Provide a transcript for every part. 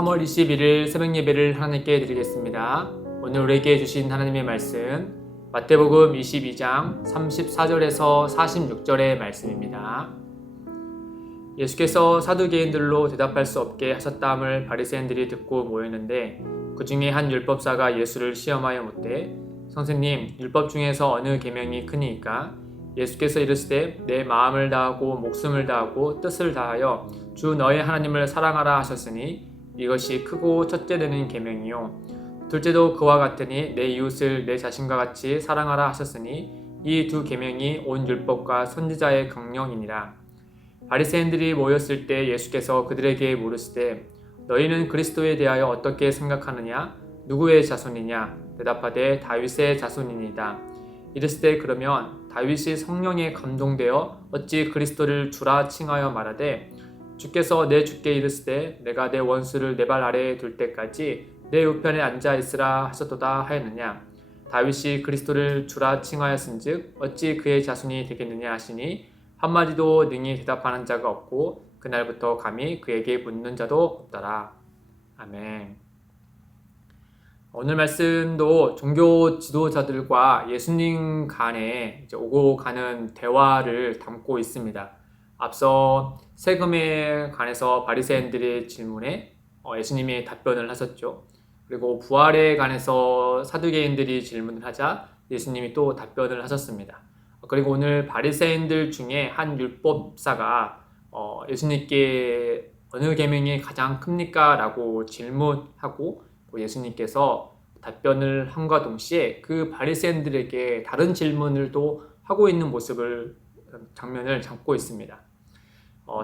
3월 21일 새벽 예배를 하나님께 드리겠습니다. 오늘 우리에게 주신 하나님의 말씀 마태복음 22장 34절에서 46절의 말씀입니다. 예수께서 사두개인들로 대답할 수 없게 하셨다함을 바리새인들이 듣고 모였는데 그 중에 한 율법사가 예수를 시험하여 묻되 선생님, 율법 중에서 어느 계명이 크니까? 예수께서 이르시되 내 마음을 다하고 목숨을 다하고 뜻을 다하여 주 너의 하나님을 사랑하라 하셨으니 이것이 크고 첫째 되는 계명이요 둘째도 그와 같으니 내 이웃을 내 자신과 같이 사랑하라 하셨으니 이 두 계명이 온 율법과 선지자의 강령이니라. 바리새인들이 모였을 때 예수께서 그들에게 물으시되 너희는 그리스도에 대하여 어떻게 생각하느냐? 누구의 자손이냐? 대답하되 다윗의 자손이니이다. 이르시되 그러면 다윗이 성령에 감동되어 어찌 그리스도를 주라 칭하여 말하되 주께서 내 주께 이르시되 내가 내 원수를 내 발 아래에 둘 때까지 내 우편에 앉아 있으라 하셨도다 하였느냐. 다윗이 그리스도를 주라 칭하였은즉 어찌 그의 자손이 되겠느냐 하시니 한마디도 능히 대답하는 자가 없고 그날부터 감히 그에게 묻는 자도 없더라. 아멘. 오늘 말씀도 종교 지도자들과 예수님 간에 오고 가는 대화를 담고 있습니다. 앞서 세금에 관해서 바리새인들의 질문에 예수님이 답변을 하셨죠. 그리고 부활에 관해서 사두개인들이 질문을 하자 예수님이 또 답변을 하셨습니다. 그리고 오늘 바리새인들 중에 한 율법사가 예수님께 어느 계명이 가장 큽니까? 라고 질문하고 예수님께서 답변을 함과 동시에 그 바리새인들에게 다른 질문을 또 하고 있는 장면을 담고 있습니다.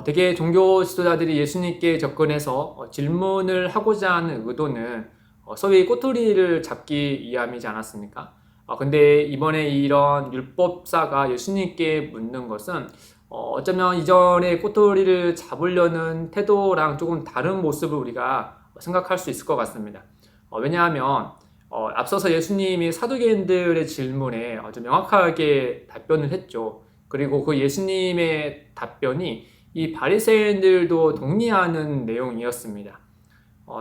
대개 종교 지도자들이 예수님께 접근해서 질문을 하고자 하는 의도는 소위 꼬투리를 잡기 위함이지 않았습니까? 근데 이번에 이런 율법사가 예수님께 묻는 것은 어쩌면 이전에 꼬투리를 잡으려는 태도랑 조금 다른 모습을 우리가 생각할 수 있을 것 같습니다. 왜냐하면 앞서서 예수님이 사두개인들의 질문에 아주 명확하게 답변을 했죠. 그리고 그 예수님의 답변이 이 바리새인들도 동의하는 내용이었습니다.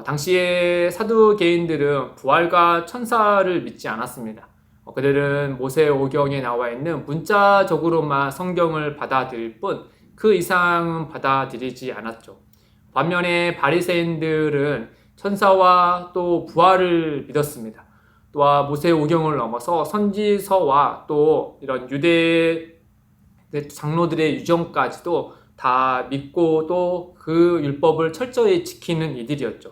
당시에 사두개인들은 부활과 천사를 믿지 않았습니다. 그들은 모세오경에 나와 있는 문자적으로만 성경을 받아들일 뿐 그 이상은 받아들이지 않았죠. 반면에 바리새인들은 천사와 또 부활을 믿었습니다. 또한 모세오경을 넘어서 선지서와 또 이런 유대 장로들의 유정까지도 다 믿고 또 그 율법을 철저히 지키는 이들이었죠.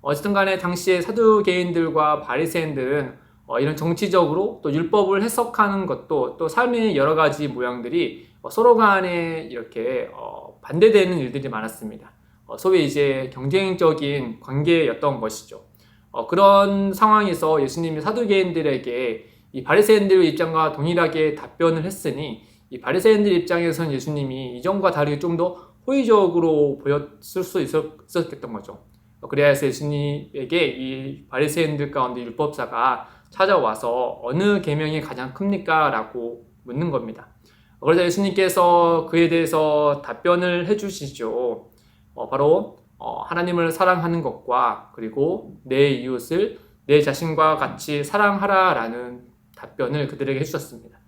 어쨌든 간에 당시에 사두개인들과 바리새인들은 이런 정치적으로 또 율법을 해석하는 것도 또 삶의 여러 가지 모양들이 서로 간에 이렇게 반대되는 일들이 많았습니다. 소위 이제 경쟁적인 관계였던 것이죠. 그런 상황에서 예수님이 사두개인들에게 이 바리새인들의 입장과 동일하게 답변을 했으니 이 바리새인들 입장에서는 예수님이 이전과 다르게 좀 더 호의적으로 보였을 수 있었겠던 거죠. 그래야 해서 예수님에게 이 바리새인들 가운데 율법사가 찾아와서 어느 계명이 가장 큽니까? 라고 묻는 겁니다. 그래서 예수님께서 그에 대해서 답변을 해주시죠. 바로 하나님을 사랑하는 것과 그리고 내 이웃을 내 자신과 같이 사랑하라 라는 답변을 그들에게 해주셨습니다.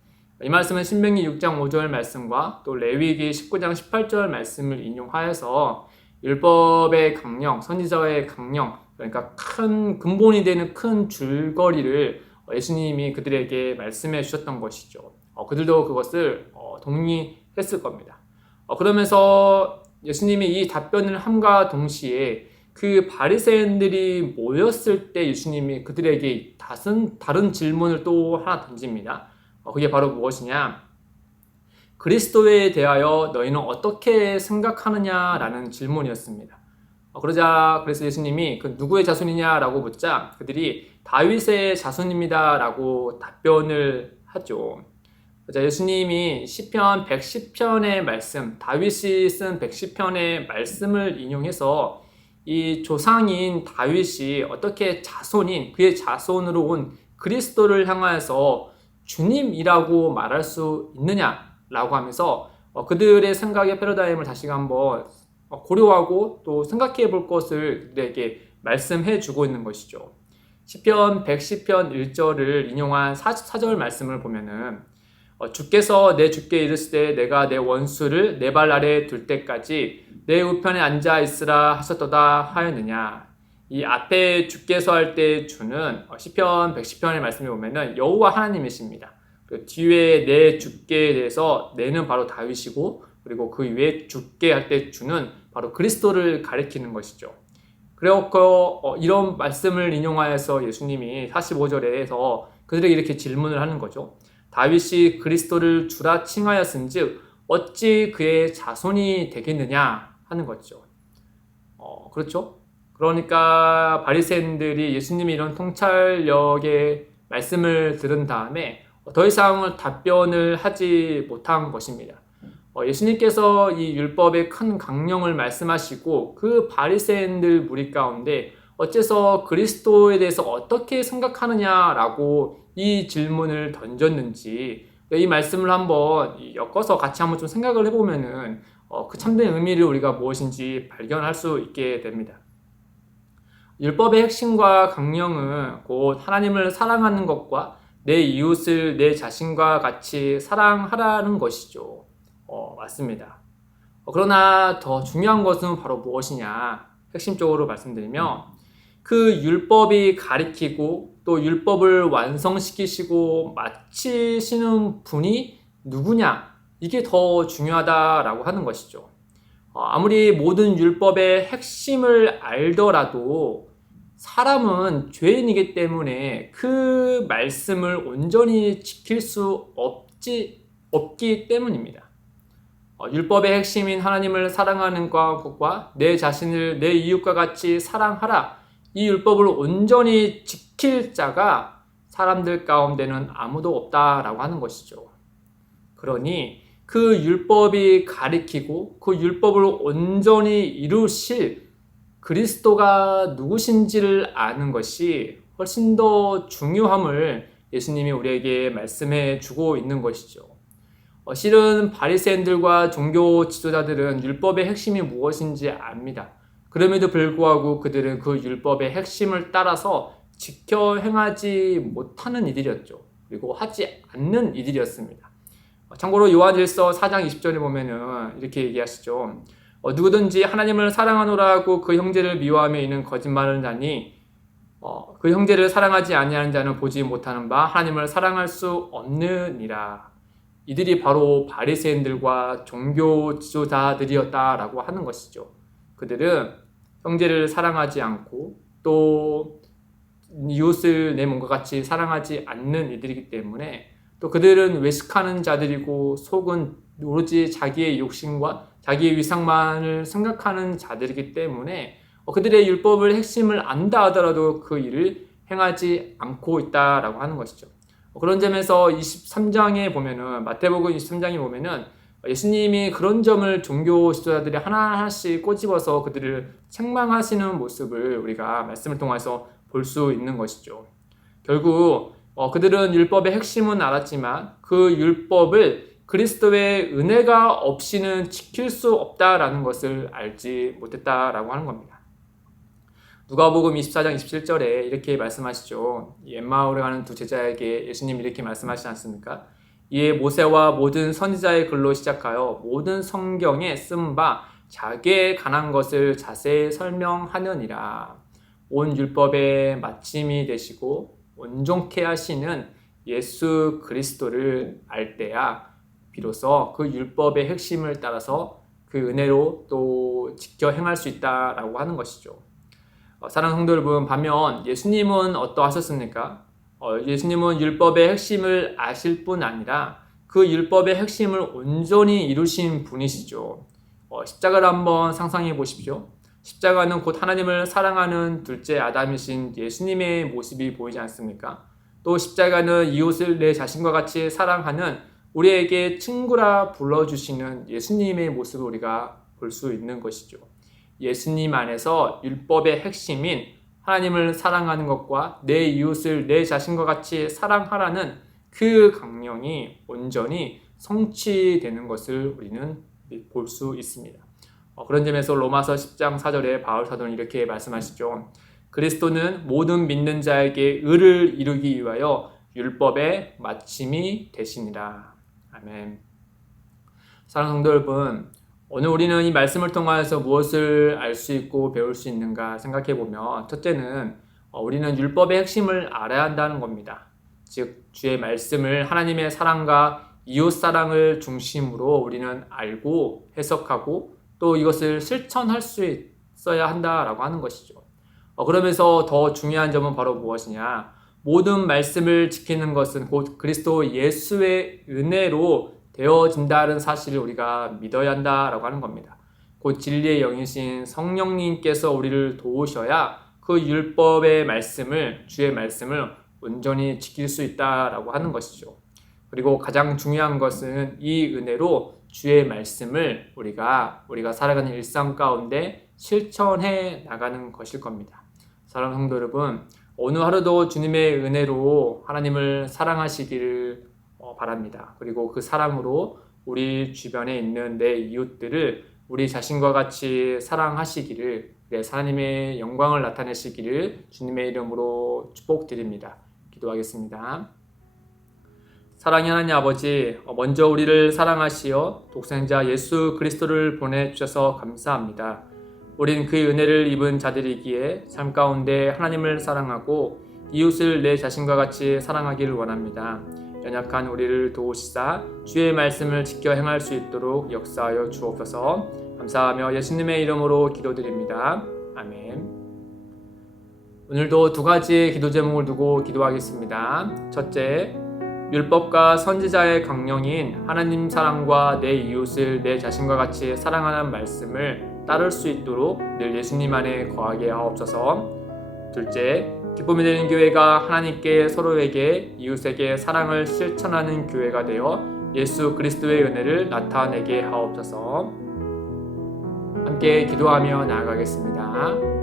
이 말씀은 신명기 6장 5절 말씀과 또 레위기 19장 18절 말씀을 인용하여서 율법의 강령, 선지자의 강령, 그러니까 큰 근본이 되는 큰 줄거리를 예수님이 그들에게 말씀해 주셨던 것이죠. 그들도 그것을 동의했을 겁니다. 그러면서 예수님이 이 답변을 함과 동시에 그 바리새인들이 모였을 때 예수님이 그들에게 다른 질문을 또 하나 던집니다. 그게 바로 무엇이냐? 그리스도에 대하여 너희는 어떻게 생각하느냐라는 질문이었습니다. 그래서 예수님이 그 누구의 자손이냐라고 묻자 그들이 다윗의 자손입니다라고 답변을 하죠. 예수님이 시편 110편의 말씀, 다윗이 쓴 110편의 말씀을 인용해서 이 조상인 다윗이 어떻게 그의 자손으로 온 그리스도를 향하여서 주님이라고 말할 수 있느냐라고 하면서 그들의 생각의 패러다임을 다시 한번 고려하고 또 생각해 볼 것을 그들에게 말씀해 주고 있는 것이죠. 시편 110편 1절을 인용한 44절 말씀을 보면은 주께서 내 주께 이르시되 내가 내 원수를 내 발 아래 둘 때까지 내 우편에 앉아 있으라 하셨도다 하였느냐. 이 앞에 주께서 할 때 주는 시편 110편의 말씀에 보면은 여호와 하나님이십니다. 그 뒤에 내 주께 대해서 내는 바로 다윗이고, 그리고 그 위에 주께 할 때 주는 바로 그리스도를 가리키는 것이죠. 그래서 이런 말씀을 인용하여서 예수님이 45절에서 그들에게 이렇게 질문을 하는 거죠. 다윗이 그리스도를 주라 칭하였은즉 어찌 그의 자손이 되겠느냐 하는 거죠. 그렇죠? 그러니까 바리새인들이 예수님이 이런 통찰력의 말씀을 들은 다음에 더 이상 답변을 하지 못한 것입니다. 예수님께서 이 율법의 큰 강령을 말씀하시고 그 바리새인들 무리 가운데 어째서 그리스도에 대해서 어떻게 생각하느냐라고 이 질문을 던졌는지 이 말씀을 한번 엮어서 같이 한번 좀 생각을 해보면은 그 참된 의미를 우리가 무엇인지 발견할 수 있게 됩니다. 율법의 핵심과 강령은 곧 하나님을 사랑하는 것과 내 이웃을 내 자신과 같이 사랑하라는 것이죠. 맞습니다. 그러나 더 중요한 것은 바로 무엇이냐? 핵심적으로 말씀드리면 그 율법이 가리키고 또 율법을 완성시키시고 마치시는 분이 누구냐? 이게 더 중요하다라고 하는 것이죠. 아무리 모든 율법의 핵심을 알더라도 사람은 죄인이기 때문에 그 말씀을 온전히 지킬 수 없기 때문입니다. 율법의 핵심인 하나님을 사랑하는 것과 내 자신을 내 이웃과 같이 사랑하라. 이 율법을 온전히 지킬 자가 사람들 가운데는 아무도 없다라고 하는 것이죠. 그러니 그 율법이 가리키고 그 율법을 온전히 이루실 그리스도가 누구신지를 아는 것이 훨씬 더 중요함을 예수님이 우리에게 말씀해 주고 있는 것이죠. 실은 바리새인들과 종교 지도자들은 율법의 핵심이 무엇인지 압니다. 그럼에도 불구하고 그들은 그 율법의 핵심을 따라서 지켜 행하지 못하는 이들이었죠. 그리고 하지 않는 이들이었습니다. 참고로 요한일서 4장 20절에 보면은 이렇게 얘기하시죠. 누구든지 하나님을 사랑하노라고 그 형제를 미워하며 이는 거짓말을 하니 그 형제를 사랑하지 아니하는 자는 보지 못하는 바 하나님을 사랑할 수 없느니라. 이들이 바로 바리새인들과 종교 지도자들이었다라고 하는 것이죠. 그들은 형제를 사랑하지 않고 또 이웃을 내 몸과 같이 사랑하지 않는 이들이기 때문에 또 그들은 외식하는 자들이고 속은 오로지 자기의 욕심과 자기의 위상만을 생각하는 자들이기 때문에 그들의 율법의 핵심을 안다 하더라도 그 일을 행하지 않고 있다라고 하는 것이죠. 그런 점에서 23장에 보면은 마태복음 23장에 보면은 예수님이 그런 점을 종교 지도자들이 하나하나씩 꼬집어서 그들을 책망하시는 모습을 우리가 말씀을 통해서 볼 수 있는 것이죠. 결국 그들은 율법의 핵심은 알았지만 그 율법을 그리스도의 은혜가 없이는 지킬 수 없다라는 것을 알지 못했다라고 하는 겁니다. 누가복음 24장 27절에 이렇게 말씀하시죠. 엠마오에 가는 두 제자에게 예수님이 이렇게 말씀하시지 않습니까? 이에 모세와 모든 선지자의 글로 시작하여 모든 성경에 쓴 바 자기에 관한 것을 자세히 설명하느니라. 온 율법의 마침이 되시고 온전케 하시는 예수 그리스도를 알 때야 비로소 그 율법의 핵심을 따라서 그 은혜로 또 지켜 행할 수 있다라고 하는 것이죠. 사랑하는 성도 여러분, 반면 예수님은 어떠하셨습니까? 예수님은 율법의 핵심을 아실 뿐 아니라 그 율법의 핵심을 온전히 이루신 분이시죠. 십자가를 한번 상상해 보십시오. 십자가는 곧 하나님을 사랑하는 둘째 아담이신 예수님의 모습이 보이지 않습니까? 또 십자가는 이웃을 내 자신과 같이 사랑하는 우리에게 친구라 불러주시는 예수님의 모습을 우리가 볼 수 있는 것이죠. 예수님 안에서 율법의 핵심인 하나님을 사랑하는 것과 내 이웃을 내 자신과 같이 사랑하라는 그 강령이 온전히 성취되는 것을 우리는 볼 수 있습니다. 그런 점에서 로마서 10장 4절에 바울 사도는 이렇게 말씀하시죠. 그리스도는 모든 믿는 자에게 의를 이루기 위하여 율법의 마침이 되시니라. 아멘. 사랑하는 성도 여러분, 오늘 우리는 이 말씀을 통하여서 무엇을 알 수 있고 배울 수 있는가 생각해 보면, 첫째는 우리는 율법의 핵심을 알아야 한다는 겁니다. 즉 주의 말씀을 하나님의 사랑과 이웃 사랑을 중심으로 우리는 알고 해석하고 또 이것을 실천할 수 있어야 한다라고 하는 것이죠. 그러면서 더 중요한 점은 바로 무엇이냐? 모든 말씀을 지키는 것은 곧 그리스도 예수의 은혜로 되어진다는 사실을 우리가 믿어야 한다라고 하는 겁니다. 곧 진리의 영이신 성령님께서 우리를 도우셔야 그 율법의 말씀을, 주의 말씀을 온전히 지킬 수 있다라고 하는 것이죠. 그리고 가장 중요한 것은 이 은혜로 주의 말씀을 우리가 살아가는 일상 가운데 실천해 나가는 것일 겁니다. 사랑하는 성도 여러분, 오늘 하루도 주님의 은혜로 하나님을 사랑하시기를 바랍니다. 그리고 그 사랑으로 우리 주변에 있는 내 이웃들을 우리 자신과 같이 사랑하시기를, 하나님의 영광을 나타내시기를 주님의 이름으로 축복드립니다. 기도하겠습니다. 사랑의 하나님 아버지, 먼저 우리를 사랑하시어 독생자 예수 그리스도를 보내주셔서 감사합니다. 우린 그 은혜를 입은 자들이기에 삶 가운데 하나님을 사랑하고 이웃을 내 자신과 같이 사랑하기를 원합니다. 연약한 우리를 도우시사 주의 말씀을 지켜 행할 수 있도록 역사하여 주옵소서. 감사하며 예수님의 이름으로 기도드립니다. 아멘. 오늘도 두 가지의 기도 제목을 두고 기도하겠습니다. 첫째, 율법과 선지자의 강령인 하나님 사랑과 내 이웃을 내 자신과 같이 사랑하는 말씀을 따를 수 있도록 늘 예수님 안에 거하게 하옵소서. 둘째, 기쁨이 되는 교회가 하나님께 서로에게 이웃에게 사랑을 실천하는 교회가 되어 예수 그리스도의 은혜를 나타내게 하옵소서. 함께 기도하며 나아가겠습니다.